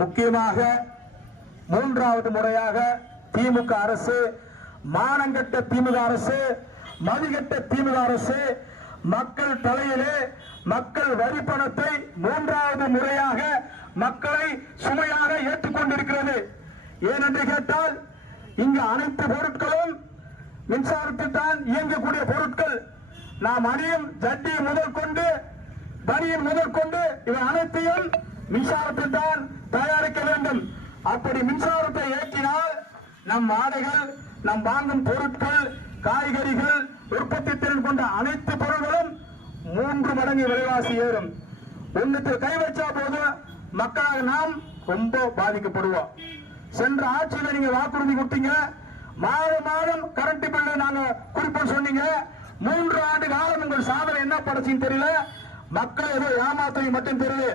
முக்கியமாக மூன்றாவது முறையாக திமுக அரசு, மானங்கட்ட திமுக அரசு, மதிகட்ட திமுக அரசு மக்கள் தலையிலே மக்கள் வரி பணத்தை மூன்றாவது முறையாக மக்களை சுமையாக ஏற்றுக்கொண்டிருக்கிறது. ஏனென்று கேட்டால் இங்கு அனைத்து பொருட்களும் மின்சாரத்தில் தான் இயங்கக்கூடிய பொருட்கள். நாம் அணியும் ஜட்டி முதல் கொண்டு பனியன் முதல் கொண்டு இவை அனைத்தையும் மின்சாரத்தில் தான் தயாரிக்க வேண்டும். அப்படி மின்சாரத்தை ஏற்றினால் நம் ஆடைகள், நம் வாங்கும் பொருட்கள், காய்கறிகள், உற்பத்தி திறன் கொண்ட அனைத்து பொருட்களும் 3 மடங்கு விலைவாசி ஏறும். ஒன்னுக்கு கை வச்சா போதும் மக்களாக நாம் ரொம்ப பாதிக்கப்படுவோம். சென்ற ஆட்சியில் நீங்க வாக்குறுதி கொடுத்தீங்க, மாதம் மாதம் கரண்ட் பில்லை நாங்க குறிப்போம் சொன்னீங்க. 3 ஆண்டு காலம் உங்கள் சாதனை என்ன படைச்சின்னு தெரியல. மக்கள் ஏதோ ஏமாத்தவை மட்டும் தெரியுது.